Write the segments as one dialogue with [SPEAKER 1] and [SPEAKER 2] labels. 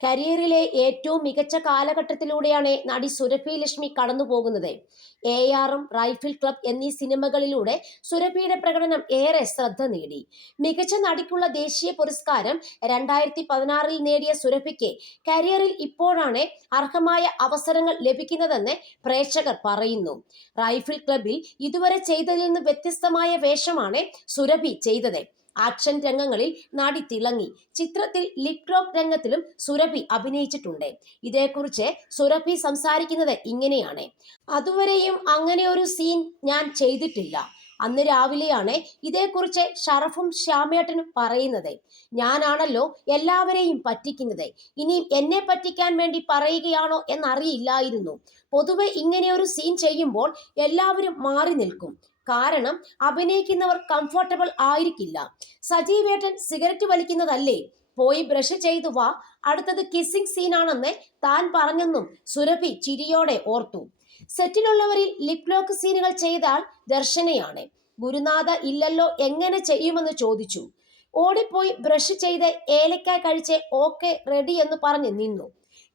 [SPEAKER 1] കരിയറിലെ ഏറ്റവും മികച്ച കാലഘട്ടത്തിലൂടെയാണ് നടി സുരഭി ലക്ഷ്മി കടന്നുപോകുന്നത്. എ ആറും റൈഫിൾ ക്ലബ് എന്നീ സിനിമകളിലൂടെ സുരഭിയുടെ പ്രകടനം ഏറെ ശ്രദ്ധ നേടി. മികച്ച നടിക്കുള്ള ദേശീയ പുരസ്കാരം രണ്ടായിരത്തി പതിനാറിൽ നേടിയ സുരഭിക്ക് കരിയറിൽ ഇപ്പോഴാണ് അർഹമായ അവസരങ്ങൾ ലഭിക്കുന്നതെന്ന് പ്രേക്ഷകർ പറയുന്നു. റൈഫിൾ ക്ലബിൽ ഇതുവരെ ചെയ്തതിൽ നിന്ന് വ്യത്യസ്തമായ വേഷമാണ് സുരഭി ചെയ്തത്. ആക്ഷൻ രംഗങ്ങളിൽ നടി തിളങ്ങി. ചിത്രത്തിൽ ലിപ് രംഗത്തിലും സുരഭി അഭിനയിച്ചിട്ടുണ്ട്. ഇതേക്കുറിച്ച് സുരഭി സംസാരിക്കുന്നത് ഇങ്ങനെയാണ്. അതുവരെയും അങ്ങനെ ഒരു സീൻ ഞാൻ ചെയ്തിട്ടില്ല. അന്ന് രാവിലെയാണ് ഇതേക്കുറിച്ച് ഷറഫും ശ്യാമേട്ടനും പറയുന്നത്. ഞാനാണല്ലോ എല്ലാവരെയും പറ്റിക്കുന്നത്. ഇനിയും എന്നെ പറ്റിക്കാൻ വേണ്ടി പറയുകയാണോ എന്നറിയില്ലായിരുന്നു. പൊതുവെ ഇങ്ങനെ ഒരു സീൻ ചെയ്യുമ്പോൾ എല്ലാവരും മാറി നിൽക്കും. കാരണം അഭിനയിക്കുന്നവർ കംഫർട്ടബിൾ ആയിരിക്കില്ല. സജീവേട്ടൻ സിഗരറ്റ് വലിക്കുന്നതല്ലേ? പോയി ബ്രഷ് ചെയ്തു വാ. അടുത്തത് കിസ്സിംഗ് സീനാണെന്ന് താൻ പറഞ്ഞെന്നും സുരഭി ചിരിയോടെ ഓർത്തു. സെറ്റിലുള്ളവരിൽ ലിപ് ലോക്ക് സീനുകൾ ചെയ്താൽ ദർശനയാണ്. ഗുരുനാഥ ഇല്ലല്ലോ എങ്ങനെ ചെയ്യുമെന്ന് ചോദിച്ചു. ഓടിപ്പോയി ബ്രഷ് ചെയ്ത് ഏലക്ക കഴിച്ച് ഓക്കെ റെഡി എന്ന് പറഞ്ഞ് നിന്നു.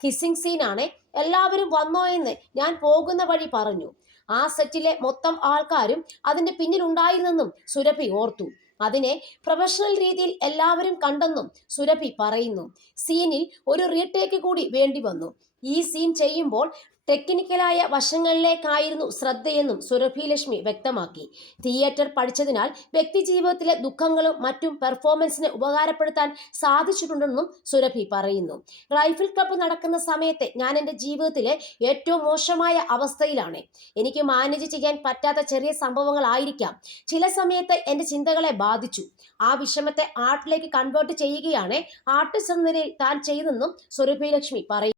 [SPEAKER 1] കിസ്സിംഗ് സീനാണ് എല്ലാവരും വന്നോ എന്ന് ഞാൻ പോകുന്ന വഴി പറഞ്ഞു. ആ സെറ്റിലെ മൊത്തം ആൾക്കാരും അതിന്റെ പിന്നിലുണ്ടായിരുന്നെന്നും സുരഭി ഓർത്തു. അതിനെ പ്രൊഫഷണൽ രീതിയിൽ എല്ലാവരും കണ്ടെന്നും സുരഭി പറയുന്നു. സീനിൽ ഒരു റീടേക്ക് കൂടി വേണ്ടി വന്നു. ഈ സീൻ ചെയ്യുമ്പോൾ ടെക്നിക്കലായ വശങ്ങളിലേക്കായിരുന്നു ശ്രദ്ധയെന്നും സുരഭി ലക്ഷ്മി വ്യക്തമാക്കി. തിയേറ്റർ പഠിച്ചതിനാൽ വ്യക്തിജീവിതത്തിലെ ദുഃഖങ്ങളും മറ്റും പെർഫോമൻസിനെ ഉപകാരപ്പെടുത്താൻ സാധിച്ചിട്ടുണ്ടെന്നും സുരഭി പറയുന്നു. റൈഫിൾ ക്ലബ്ബ് നടക്കുന്ന സമയത്ത് ഞാൻ എന്റെ ജീവിതത്തിലെ ഏറ്റവും മോശമായ അവസ്ഥയിലാണ്. എനിക്ക് മാനേജ് ചെയ്യാൻ പറ്റാത്ത ചെറിയ സംഭവങ്ങളായിരിക്കാം. ചില സമയത്ത് എന്റെ ചിന്തകളെ ബാധിച്ചു. ആ വിഷമത്തെ ആർട്ടിലേക്ക് കൺവേർട്ട് ചെയ്യുകയാണ് ആർട്ടിസ്റ്റ് എന്ന നിലയിൽ താൻ ചെയ്തെന്നും സുരഭി ലക്ഷ്മി പറയും